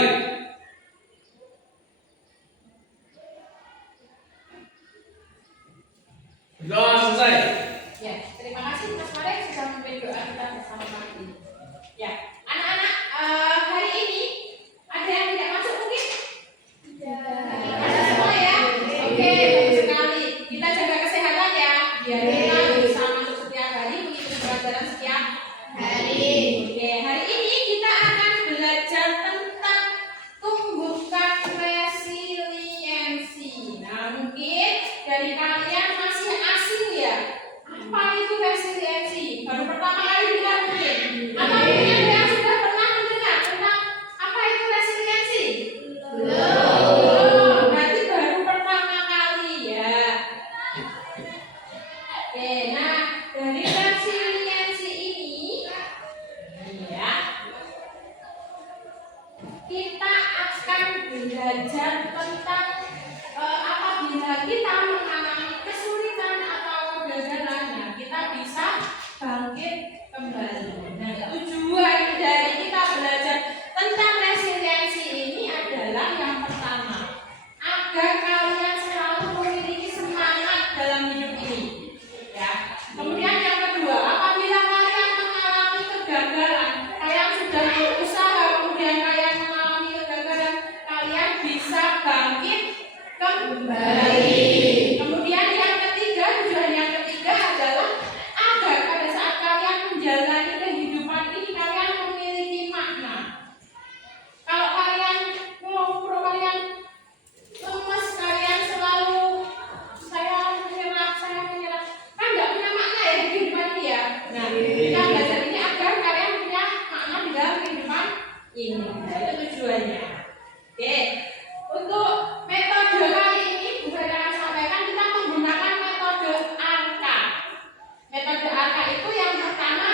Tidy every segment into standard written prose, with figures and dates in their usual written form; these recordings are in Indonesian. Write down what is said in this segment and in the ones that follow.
dimulai. Sudah selesai. Ya, terima kasih Mas Marek sudah memimpin doa kita bersama kami. Ya, anak-anak, hari ini ada yang tidak masuk mungkin? Ada semua ya? Oke, bagus sekali. Kita jaga kesehatan ya, biar kita bisa masuk setiap hari mengikuti pelajaran setiap hari. Oke, hari ini kita akan belajar tentang tumbukan resiliensi. Nah, mungkin dari kalian masih asing ya. Apa itu resiliensi? Baru pertama kali dengar mungkin. Atau mungkin ada yang sudah pernah mendengar tentang apa itu resiliensi? Belum. Berarti baru pertama kali ya. Oke, nah dari resiliensi ini ya, kita akan belajar tentang apabila kita mengalami kesulitan atau kegagalan, kita bisa bangkit kembali. Nah, tujuan dari kita belajar tentang resiliensi ini adalah yang pertama, agar kalian selalu memiliki semangat dalam hidup ini. Ya. Kemudian yang kedua, apabila kalian mengalami kegagalan, kalian sudah berusaha, kemudian kalian mengalami kegagalan, kalian bisa bangkit kembali. Kemudian yang ketiga, tujuan yang ketiga adalah agar pada saat kalian menjalani kehidupan ini kalian memiliki makna. Kalau kalian ngobrol, kalian lemes, kalian selalu saya menyerah, kan nggak punya makna ya di kehidupan ini ya. Nah, kita belajar ini agar kalian punya makna di dalam kehidupan ini. Nah, itu tujuannya. Oke, untuk metode kali ini Bu Ferry akan sampaikan kita menggunakan metode angka. Metode angka itu yang pertama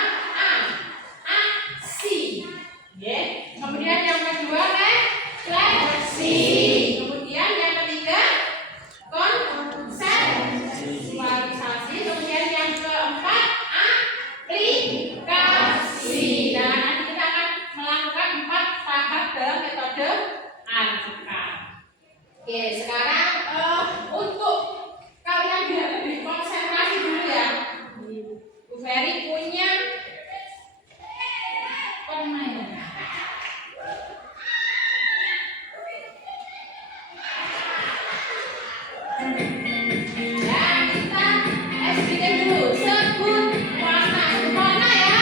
aksi. Oke. Kemudian yang kedua refleksi. Kemudian yang ketiga konseptualisasi. Kemudian yang keempat aplikasi. Nah, nanti kita akan melakukan 4 tahap dalam metode angka. Oke, sekarang untuk kalian biar lebih konsentrasi dulu ya. Bu Ferry punya permainan. Ya, kita SBD dulu. Sebut warna. Sebut warna ya.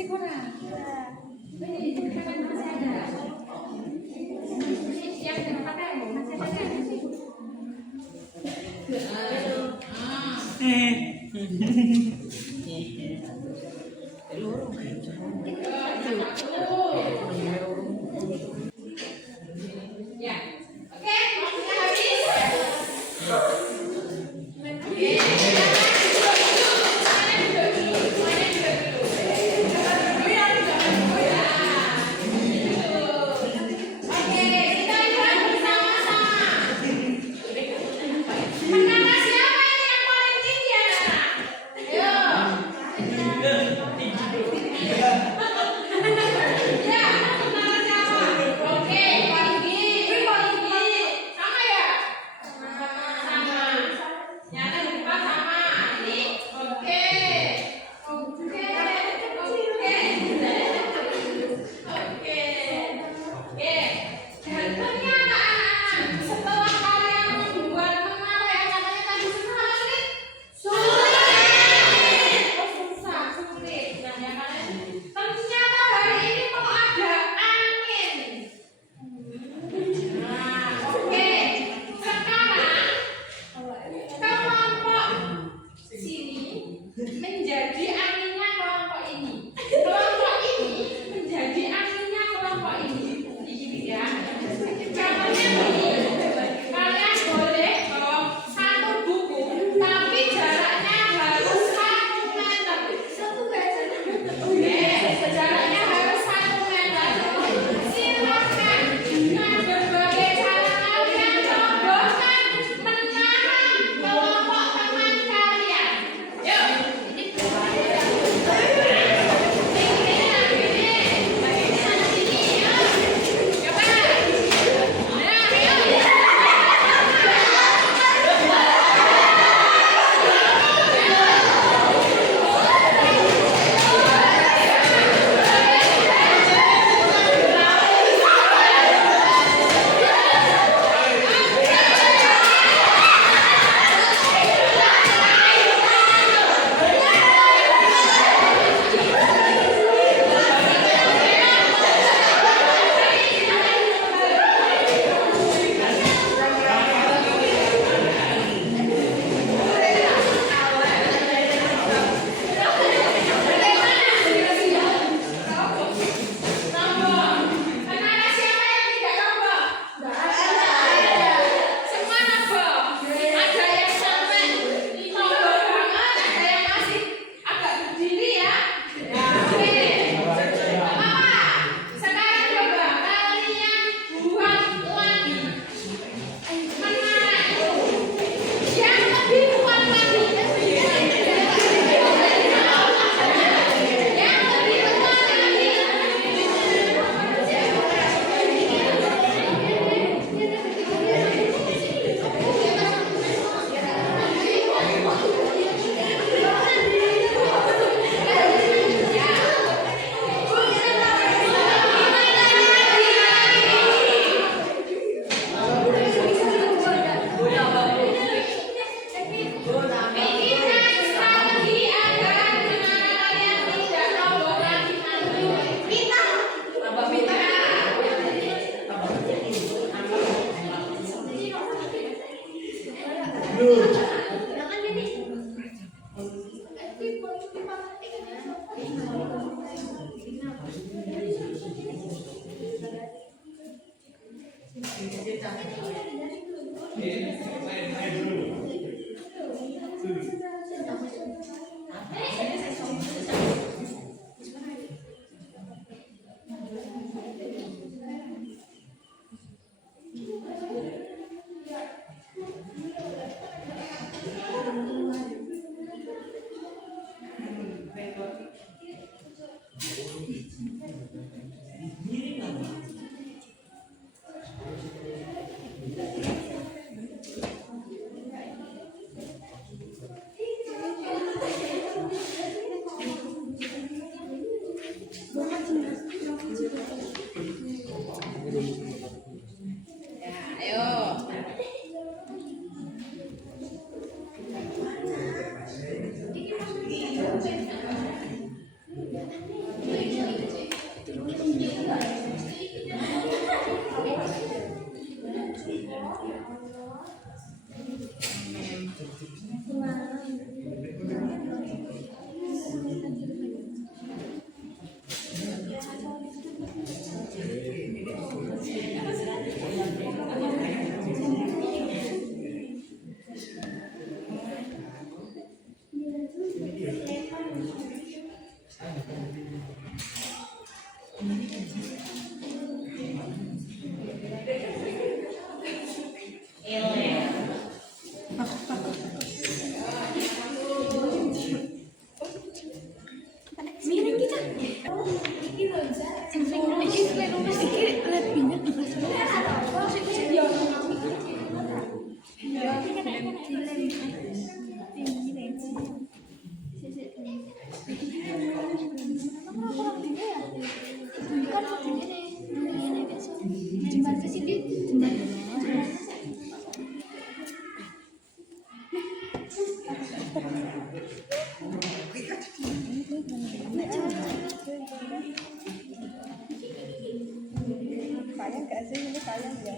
bersih kurang. Ini kan masih ada. Yang dipakai masih ada. Ya, oke, waktunya habis. Menjadi anginnya kelompok ini. Kelompok ini menjadi anginnya kelompok ini. Begini ya. Contohnya begini. Kalian boleh bawa satu buku, tapi jaraknya harus 1 meter. Oke, jaraknya harus 1 meter. Silakan dengan berbagai cara kalian cobakan mengarang kelompok teman kalian. Yuk. Ayo. Kayang gak sih ini kayang ya?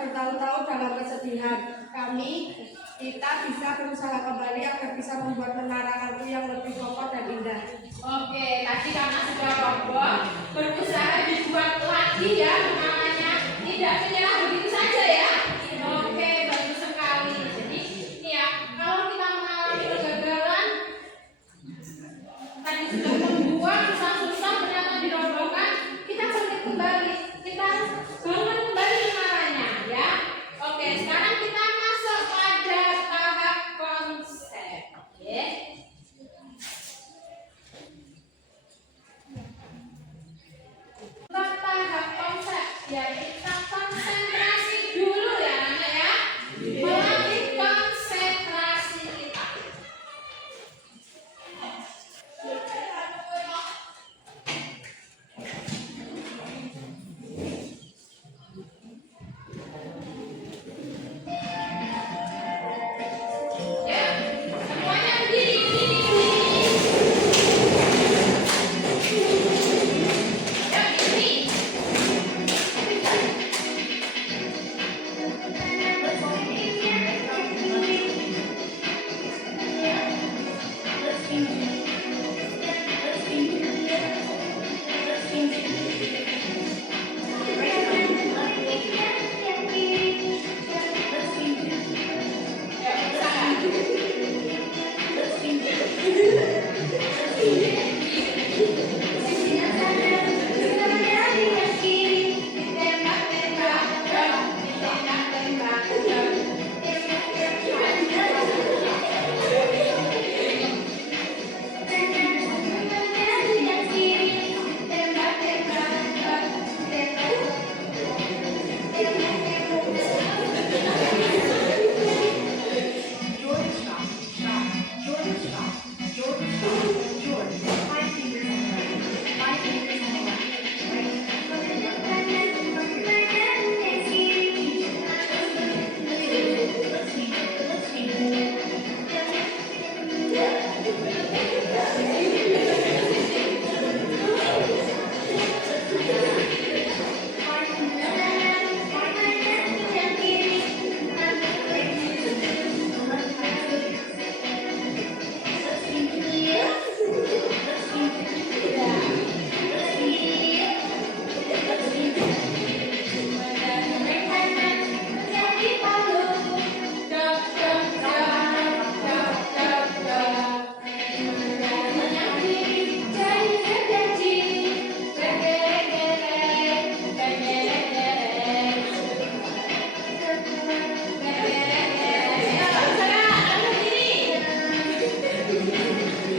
bertahun-tahun dalam kesedihan. Kita bisa berusaha kembali agar bisa membuat penerangan itu yang lebih kokoh dan indah. Oke, tadi karena sudah roboh, berusaha dibuat lagi ya namanya. Tidak menyerah begitu saja ya. Oke, bagus sekali. Jadi ini ya, kalau kita mengalami kegagalan, tadi sudah membuat susah-susah ternyata dirobohkan, kita bangkit kembali, kita bangun kembali menaranya ya. Oke, sekarang kita masuk pada tahap konsep. Oke. Tahap konsep ya, kita konsentrasi dulu ya anak ya. Melatih konsentrasi kita. Ya, semuanya berdiri. Ya, berdiri.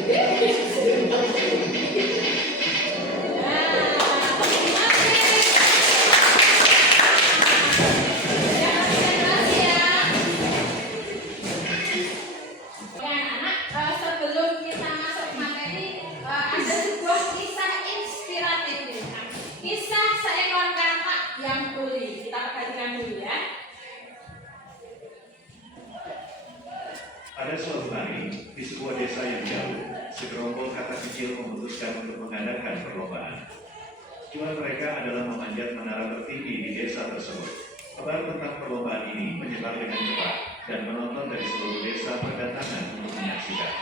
Ya, usaha. Sebelum kita masuk materi, ada sebuah kisah inspiratif nih. Kisah seekor katak yang tuli. Kita perhatikan dulu ya. Pada suatu hari, di sebuah desa yang jauh, segerombol katak kecil memutuskan untuk mengadakan perlombaan. Tujuan mereka adalah memanjat menara tertinggi di desa tersebut. Kabar tentang perlombaan ini menyebar dengan cepat, dan penonton dari seluruh desa berdatangan untuk menyaksikan.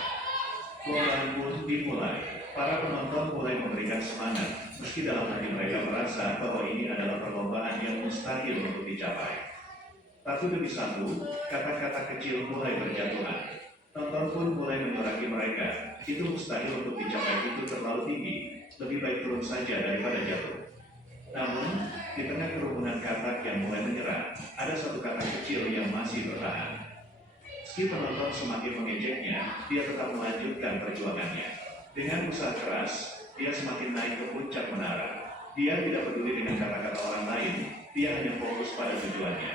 Perlombaan pun dimulai. Para penonton mulai memberikan semangat, meski dalam hati mereka merasa bahwa ini adalah perlombaan yang mustahil untuk dicapai. Satu demi satu, kata-kata kecil mulai berjatuhan. Penonton pun mulai menyuragi mereka. Itu mustahil untuk dicapai, itu terlalu tinggi. Lebih baik turun saja daripada jatuh. Namun, di tengah kerumunan katak yang mulai menyerah, ada satu katak kecil yang masih bertahan. Meski penonton semakin mengejeknya, dia tetap melanjutkan perjuangannya. Dengan usaha keras, dia semakin naik ke puncak menara. Dia tidak peduli dengan kata-kata orang lain, dia hanya fokus pada tujuannya.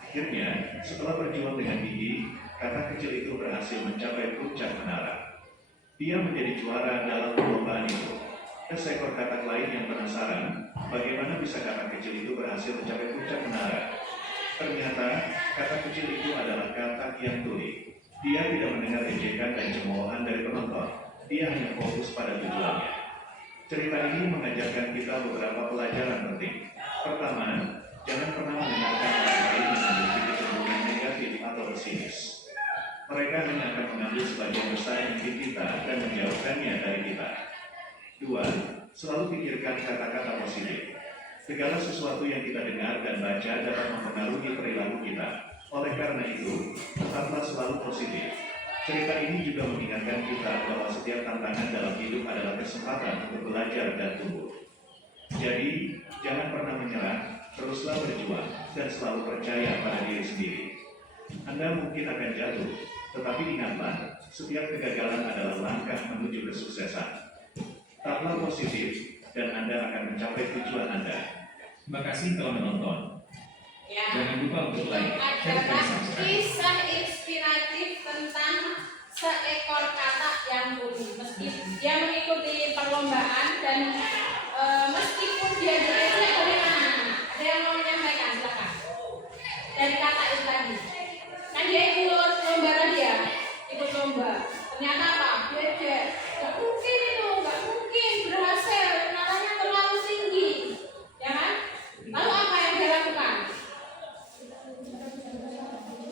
Akhirnya, setelah berjuang dengan gigih, katak kecil itu berhasil mencapai puncak menara. Dia menjadi juara dalam perlombaan itu. Ada seekor katak lain yang penasaran, bagaimana bisa katak kecil itu berhasil mencapai puncak menara. Ternyata, katak kecil itu adalah katak yang tuli. Dia tidak mendengar ejekan dan cemoohan dari penonton. Dia hanya fokus pada tujuannya. Cerita ini mengajarkan kita beberapa pelajaran penting. Pertama, Jangan pernah mendengarkan orang lain memiliki kecenderungan negatif atau pesimis. Mereka hanya akan mengambil sebagian besar mimpi kita dan menjauhkannya dari kita. 2. Selalu pikirkan kata-kata positif. Segala sesuatu yang kita dengar dan baca dapat mempengaruhi perilaku kita. Oleh karena itu, tetaplah selalu positif. Cerita ini juga mengingatkan kita bahwa setiap tantangan dalam hidup adalah kesempatan untuk belajar dan tumbuh. Jadi, jangan pernah menyerah, teruslah berjuang, dan selalu percaya pada diri sendiri. Anda mungkin akan jatuh, tetapi ingatlah, setiap kegagalan adalah langkah menuju kesuksesan. Tetaplah positif, dan Anda akan mencapai tujuan Anda. Terima kasih telah menonton. Ya. Jangan lupa untuk like, share, dan Adalah subscribe. kisah inspiratif tentang seekor katak yang tuli. Meski dia mengikuti perlombaan dan meskipun dia diejek oleh anak-anak, ada yang mau menyampaikan, silakan. Dari katak itu tadi, kan dia ikut lomba dia, ikut lomba. Ternyata apa? Diejek. Gak mungkin itu, gak mungkin berhasil. Katanya terlalu tinggi, ya kan? Lalu apa yang dia lakukan?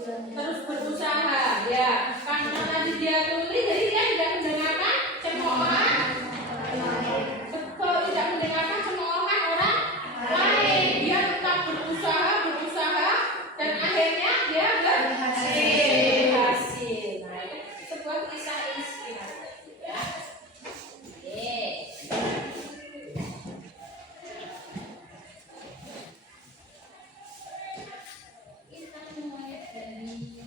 Terus berusaha, ya. Karena tadi dia tuli, jadi dia tidak mendengarkan cemoohan. Betul, tidak mendengarkan cemoohan orang lain. Dia tetap berusaha, dan akhirnya dia berhasil. Nah, itu sebuah kisah inspiratif, ya. Oke. Kita mulai dari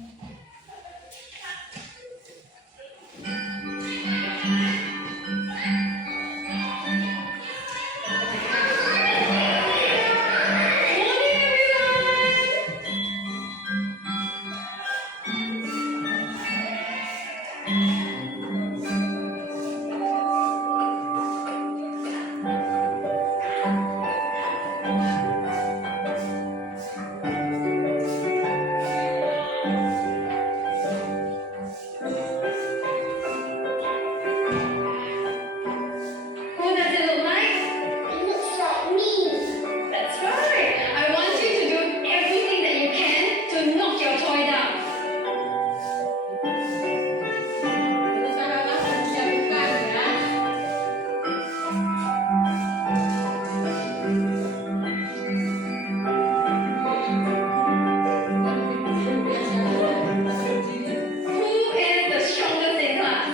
What does it look like? It looks like me. That's right. I want you to do everything that you can to knock your toy down. berusahalah menjauhkan, ya. Who is the strongest in class?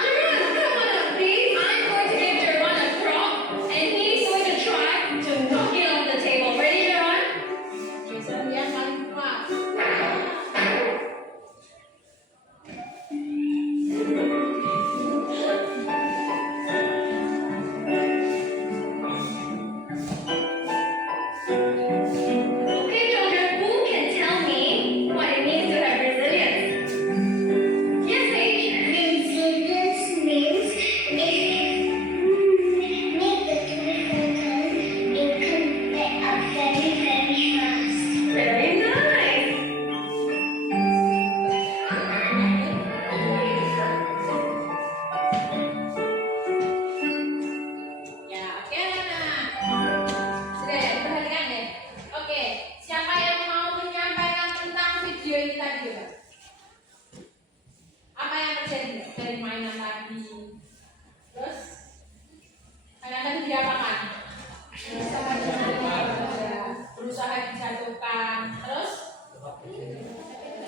Jerome, come on up, please. I'm going to give Jerome a prop, and he's going to try to knock it off the table. Ready, Jerome? Jason yang paling kuat. Okay, children, who can tell me what it means to have resilience? Yes, Paige. Resilience means make the toy fall down and come back up very, very fast. Very nice. Ya, oke, Nana. Sudah, perhatikan deh. Oke, siapa yang mau menyampaikan tentang video ini tadi, coba? Apa yang terjadi dari mainan tadi? Terus, mainan tadi diapakan? Berusaha dijatuhkan. Terus,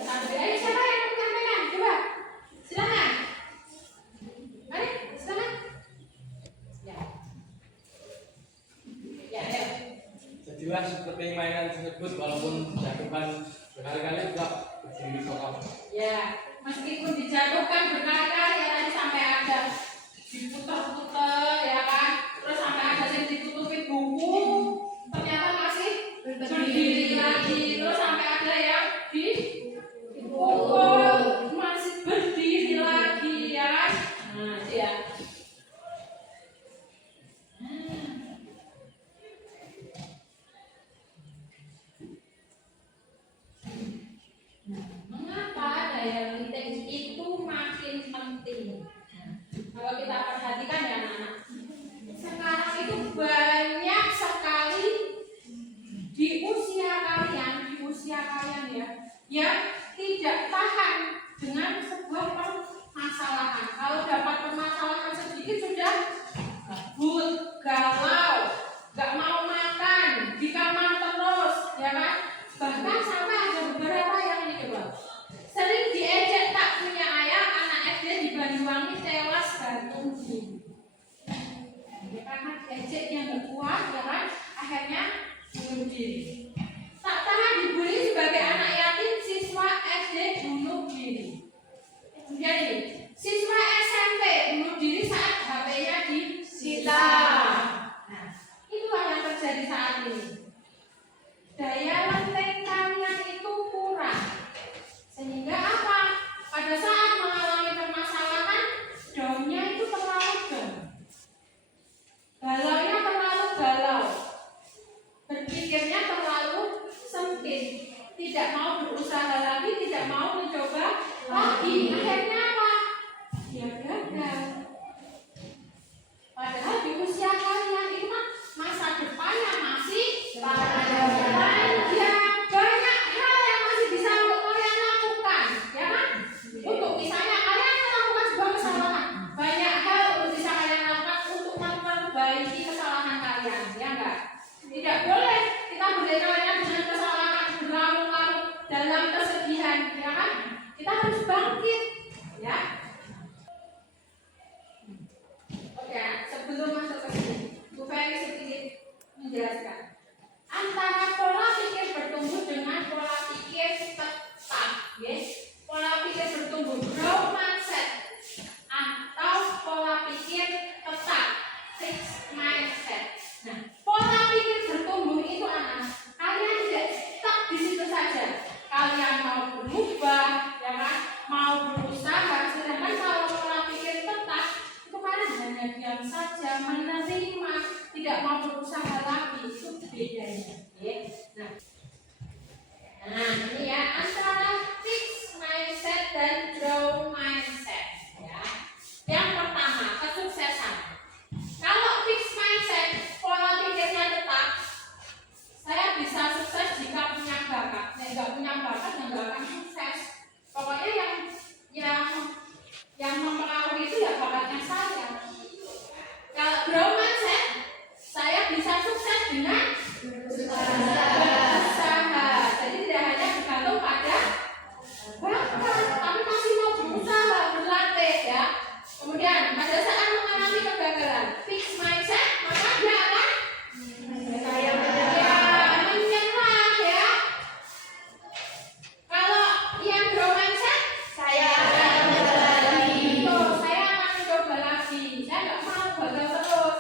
sampai ayo siapa yang mau menyampaikan? Coba, silakan. Mari, silakan. Ya. Ya, ayo. Jadilah seperti mainan tersebut walaupun dijatuhkan berkali-kali tetap berdiri kokoh. Ya, meskipun dijatuhkan berkali-kali ya tadi sampai ada diputar-putar ya kan, terus sampai ada yang ditutupin buku, ternyata masih berdiri lagi, terus sampai ada yang dipukul masih berdiri lagi ya. Nah, itu ya. Mengapa daya linting itu makin penting? Kalau kita perhatikan ya anak-anak, sekarang itu banyak sekali di ya. Pola pikir bertumbuh, growth mindset, atau pola pikir tetap, fixed mindset. Nah, pola pikir bertumbuh itu anak, kalian tidak stuck di situ saja. Kalian mau berubah, ya kan? Mau berusaha. Sedangkan kalau pola pikir tetap, itu kalian hanya diam saja, menerima, tidak mau berusaha lagi. Itu bedanya, ya. Nah, ini ya antara fixed mindset dan growth mindset, ya. Yang pertama, kesuksesan. Kalau fixed mindset, pola pikirnya tetap, saya bisa sukses jika punya bakat. Nggak punya bakat, nggak akan sukses. Pokoknya yang mempengaruhi itu ya bakatnya saya. Kalau growth mindset, saya bisa sukses dengan berusaha. Jadi tidak hanya bergantung pada bakat, tapi masih mau berusaha, berlatih, ya. Kemudian pada saat mengalami kegagalan, fixed mindset, maka dia akan menyerah, ya. Kalau yang growth mindset, saya akan mencoba lagi. Saya nggak mau gagal terus.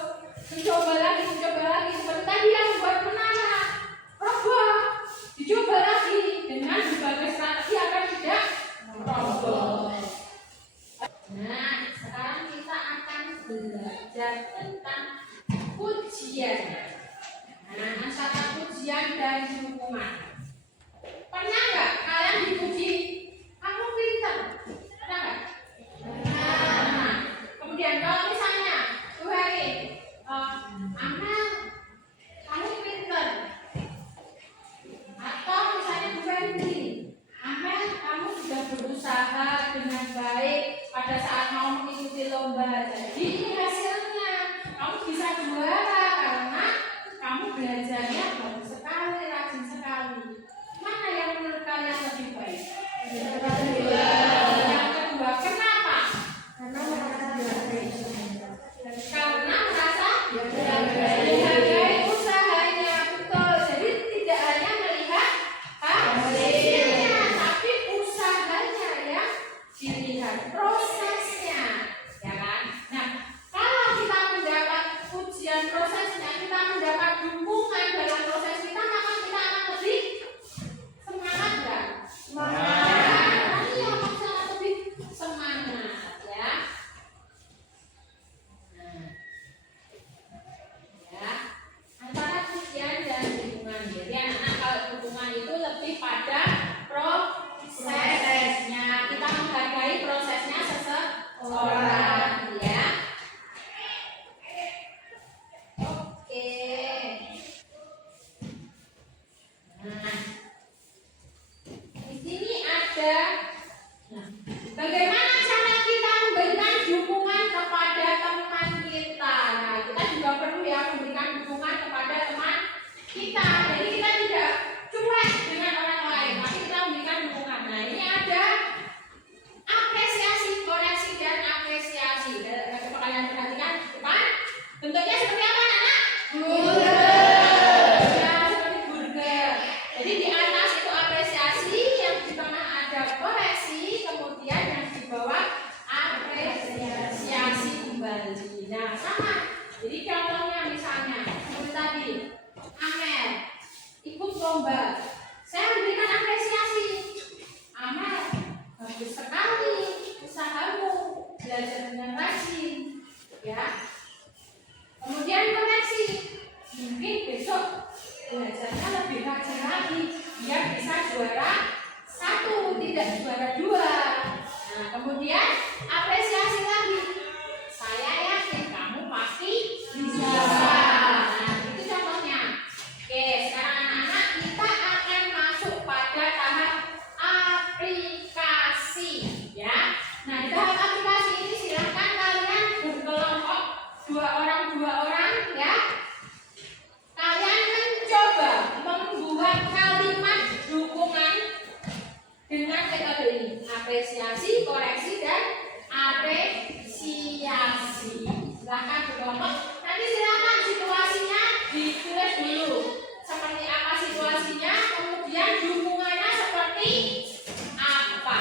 Mencoba lagi. Seperti tadi yang membuat menara roboh, dicoba lagi dengan berbagai strategi agar tidak roboh. Nah, sekarang kita akan belajar tentang pujian. Nah, antara pujian dan dukungan. Pernah nggak kalian dipuji? Kamu pintar. Pernah nggak? Nah, kemudian kalau misalnya Bu Heri, Amel, kamu pintar. Atau misalnya Bu Heri, Amel, kamu sudah berusaha dengan baik pada saat mau mengikuti lomba. Jadi ini hasilnya, kamu bisa juara karena kamu belajarnya bagus sekali, rajin sekali. Mana yang menurut kalian lebih baik? Yang kedua, kenapa? Karena merasa menghargai usahanya, betul. Jadi tidak hanya melihat hasilnya, tapi usahanya yang dilihat, prosesnya, ya kan? Nah, kalau kita mendapat pujian prosesnya, kita mendapat dukungan dalam proses kita, maka kita akan lebih semangat nggak? Semangat. Iya, maksudnya lebih semangat, ya. Nah, ya, antara pujian dan dukungan. Jadi anak-anak kalau dukungan itu lebih pada prosesnya. Kita menghargai prosesnya seseorang, ya. Oke. Nah, di sini ada. Nah, bagaimana cara kita memberikan dukungan kepada teman kita? Nah, kita juga perlu ya memberikan dukungan kepada teman kita. Jadi kita tidak cuek dengan orang lain, tapi kita memberikan dukungan. Nah, ini ada apresiasi, koreksi dan apresiasi. Coba kalian perhatikan depan. Bentuknya seperti apa, anak? Burger. Ya, seperti burger. Jadi di atas itu apresiasi, yang di tengah ada koreksi, kemudian yang di bawah apresiasi kembali. Nah, sama. Jadi contohnya misalnya seperti tadi, Amel ikut lomba. Saya memberikan apresiasi. Amel, bagus sekali usahamu, belajar dengan rajin, ya. Kemudian koreksi, mungkin besok belajarnya lebih rajin lagi, biar bisa juara 1, tidak juara 2. Nah, kemudian apresiasi lagi, saya yakin kamu pasti bisa. Nah, itu contohnya. Oke, sekarang anak-anak kita akan masuk pada tahap aplikasi, ya. Nah, di tahap aplikasi ini silakan kalian berkelompok 2 orang, ya. Kalian mencoba membuat kalimat dukungan dengan metode ini: apresiasi, koreksi, dan apresiasi. Silakan berkelompok. Nanti silakan situasinya ditulis dulu. Seperti apa situasinya, kemudian dukungannya seperti apa.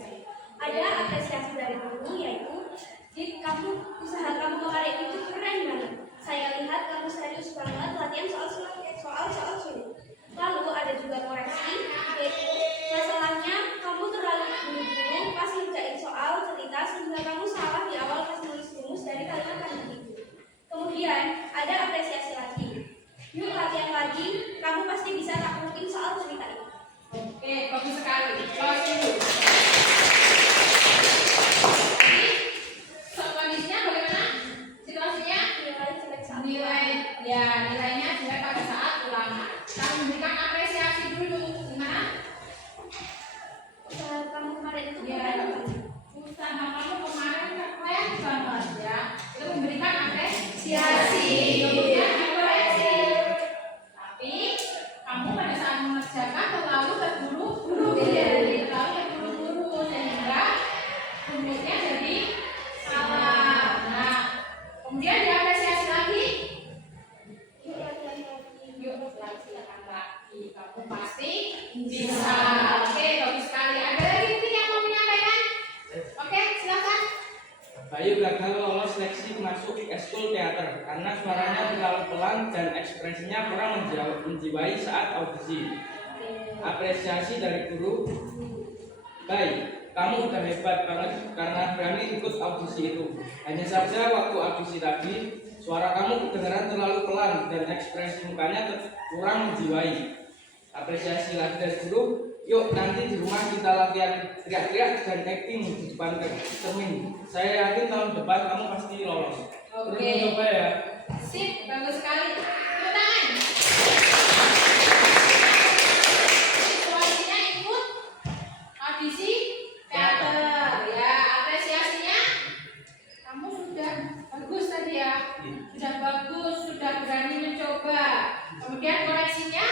baik. Ada apresiasi dari guru, yaitu usaha kamu kemarin itu keren banget. Saya lihat kamu serius banget latihan soal sulit. Lalu ada juga koreksi, yaitu masalahnya kamu terlalu buru-buru pas ngerjain soal cerita sehingga kamu salah di awal pas nulis rumus dari kalimat tadi itu. Kemudian ada apresiasi lagi. Yuk latihan lagi, kamu pasti bisa taklukin soal cerita ini. Oke, bagus sekali. Jadi, kondisinya bagaimana? Situasinya? Nilai jelek saat Nilainya jelek pada saat ulangan. Kita memberikan apresiasi dulu. Gimana? usaha kamu kemarin itu Ya, keren banget. usaha kamu kemarin keren banget ya. Kita memberikan apresiasi. Apresiasi. Koreksi. Tapi kamu pada saat mengerjakan terlalu terburu-buru. Terlalu terburu-buru sehingga rumusnya jadi salah. Nah, kemudian diapresiasi lagi. Yuk latihan lagi. Yuk silakan lagi. Kamu pasti bisa. Oke, bagus sekali. Ada lagi mungkin yang mau menyampaikan? Oke, silakan. Bayu gagal lolos seleksi masuk ekskul teater karena suaranya terlalu pelan dan ekspresinya kurang menjiwai saat audisi. Apresiasi dari guru. Baik, kamu udah hebat banget karena berani ikut audisi itu. Hanya saja waktu audisi tadi, suara kamu kedengaran terlalu pelan dan ekspresi mukanya kurang menjiwai. Apresiasi lagi dari guru. Yuk nanti di rumah kita latihan teriak-teriak dan acting di depan cermin. Saya yakin tahun depan kamu pasti lolos. Terus Oke. mencoba ya. Sip, bagus sekali. Tepuk tangan. Situasinya ikut audisi teater. Ya, apresiasinya kamu sudah bagus tadi ya. Sudah bagus, sudah berani mencoba. Kemudian koreksinya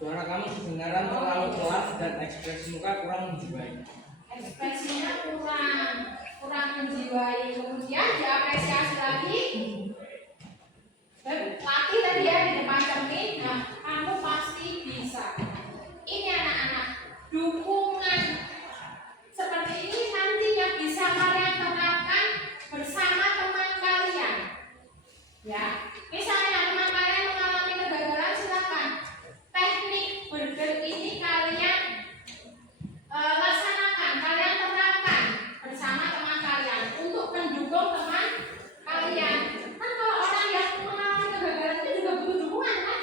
Suara kamu kedengaran terlalu pelan dan ekspresi muka kurang menjiwai. ekspresinya kurang menjiwai. Kemudian diapresiasi lagi. Latih tadi ya di depan cermin. Nah, kamu pasti bisa. Ini anak-anak, dukungan seperti ini nantinya bisa kalian terapkan bersama teman kalian. Ya, misalnya teman kalian mengalami kegagalan, silakan. Teknik burger ini kalian laksanakan, kalian terapkan bersama teman kalian untuk mendukung teman kalian. Kan kalau orang yang mengalami kegagalan itu juga butuh dukungan kan?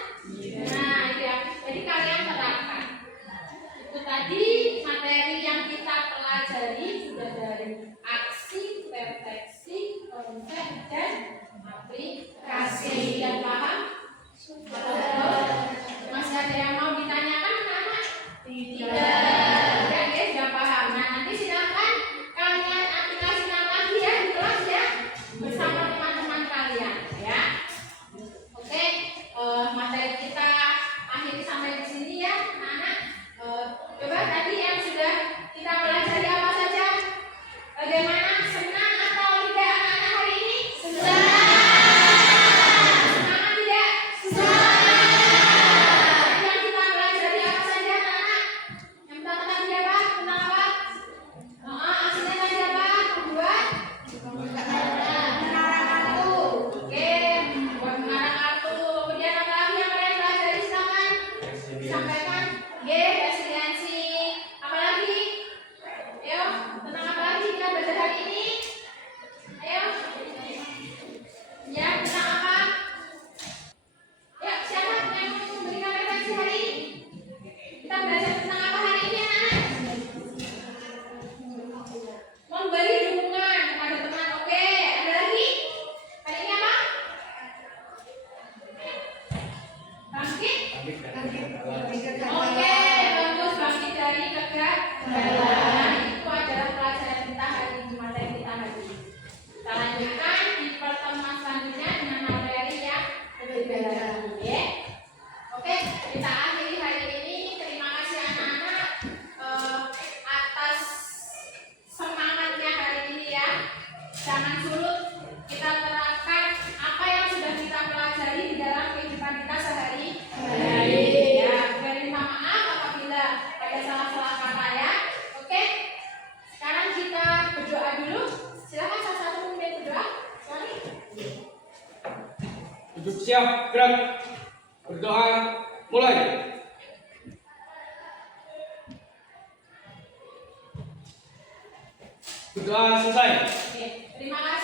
Duduk siap, gerak. Berdoa, mulai. Berdoa selesai. Oke, terima kasih.